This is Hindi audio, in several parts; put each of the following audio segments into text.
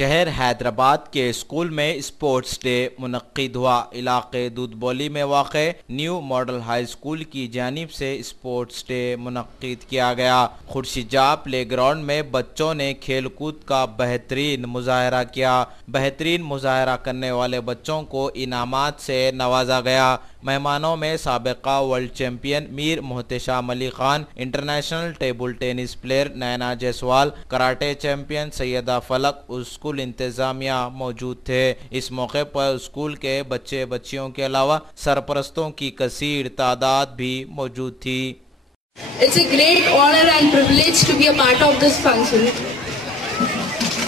शहर हैदराबाद के स्कूल में स्पोर्ट्स डे मुनक्किद हुआ। इलाके दूधबोली में वाक़े न्यू मॉडल हाई स्कूल की जानिब से स्पोर्ट्स डे मुनक्किद किया गया। खुर्शीजा प्ले ग्राउंड में बच्चों ने खेलकूद का बेहतरीन मुजाहरा किया। बेहतरीन मुजाहरा करने वाले बच्चों को इनामात से नवाजा गया। मेहमानों में साबिका world champion Mir Mohtasham Ali Khan, international table tennis player Naina Jaiswal, karate champion Syeda Falak, school इंतजामिया मौजूद थे। इस मौके पर स्कूल के बच्चे बच्चियों के अलावा सरपरस्तों की कसीर तादाद भी मौजूद थी। It's a great honor and privilege to be a part of this function.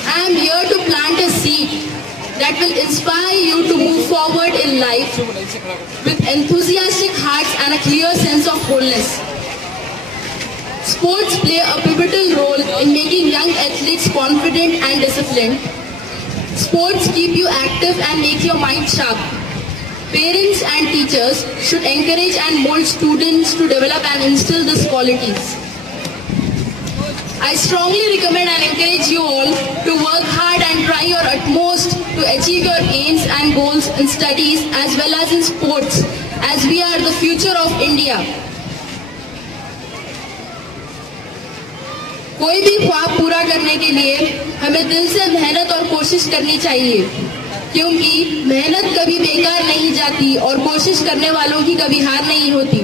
I am here to plant a seed that will inspire you to move forward in life with enthusiastic hearts and a clear sense of wholeness. Sports play a pivotal role in making young athletes confident and disciplined. Sports keep you active and make your mind sharp. Parents and teachers should encourage and mold students to develop and instill these qualities. I strongly recommend and encourage you all to work hard and try your utmost to achieve your aims and goals in studies as well as in sports, as we are the future of India. कोई भी ख्वाब पूरा करने के लिए हमें दिल से मेहनत और कोशिश करनी चाहिए, क्योंकि मेहनत कभी बेकार नहीं जाती और कोशिश करने वालों की कभी हार नहीं होती।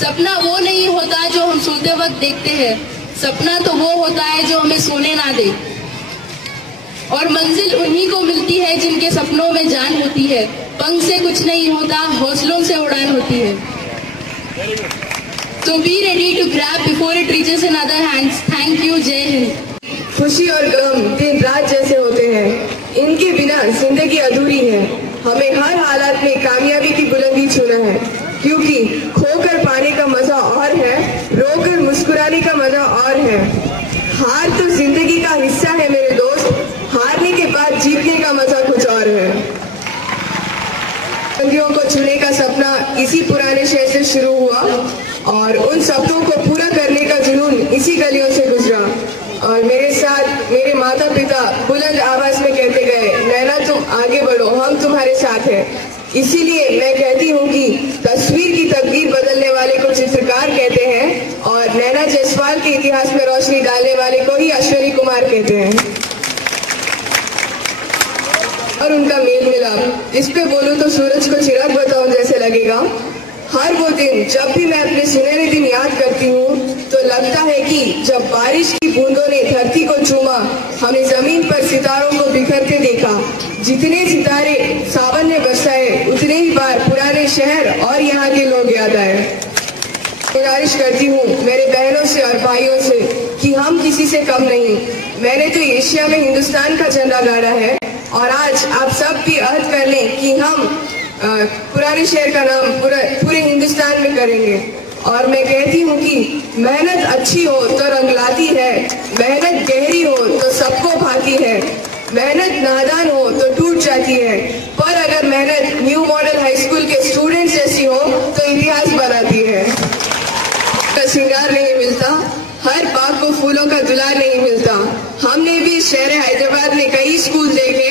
सपना वो नहीं होता जो हम सोते वक्त देखते हैं, सपना तो वो होता है जो हमें सोने ना दे। और मंजिल उन्हीं को मिलती है जिनके सपनों में जान होती है। पंख से कुछ नहीं होता, हौसलों से उड़ान होती है। So be ready to grab before it reaches in other hands. Thank you. जय हिंद। खुशी और गम दिन रात जैसे होते हैं, इनके बिना जिंदगी अधूरी है। हमें हर हालात में कामयाबी की बुलंदी छूना है, क्योंकि खोकर पाने का मजा और है, रोकर मुस्कुराने का मजा और है। हार तो जिंदगी का हिस्सा है मेरे दोस्त, हारने के बाद जीतने का मजा कुछ और है। बुलंदियों को छूने का सपना इसी पुराने शहर से शुरू हुआ और उन सपनों को पूरा करने का जुनून इसी गलियों से गुजरा। और मेरे साथ मेरे माता पिता बुलंद आवाज में कहते गए, नैना तुम आगे बढ़ो, हम तुम्हारे साथ हैं। इसीलिए मैं कहती हूँ कि तस्वीर की तकदीर बदलने वाले को चित्रकार कहते हैं और नैना जायसवाल के इतिहास में रोशनी डालने वाले को ही अश्विनी कुमार कहते हैं। और उनका मेल मिलाप, इस पे बोलूं तो सूरज को चिराग बताऊं जैसे लगेगा। हर वो दिन जब भी मैं अपने सुनहरे दिन याद करती हूँ तो लगता है कि जब बारिश की बूंदों ने धरती को चूमा, हमने जमीन पर सितारों को बिखरते देखा। जितने सितारे सावन ने बरसाए, उतने ही बार पुराने शहर और यहाँ के लोग याद आए। गुजारिश करती हूँ मेरे बहनों से और भाइयों से कि हम किसी से कम नहीं। मैंने तो एशिया में हिंदुस्तान का झंडा गाड़ा है और आज आप सब भी अहद कर लें कि हम पुराने शहर का नाम पूरे हिंदुस्तान में करेंगे। और मैं कहती हूँ कि मेहनत अच्छी हो तो रंग लाती है, मेहनत गहरी हो तो सबको भाती है, मेहनत नादान हो तो टूट जाती है, पर अगर मेहनत न्यू मॉडल हाई स्कूल के स्टूडेंट्स जैसी हो तो इतिहास बनाती है। का श्रृंगार नहीं मिलता, हर बाग को फूलों का दुलार नहीं मिलता। हमने भी शहर हैदराबाद में कई स्कूल देखे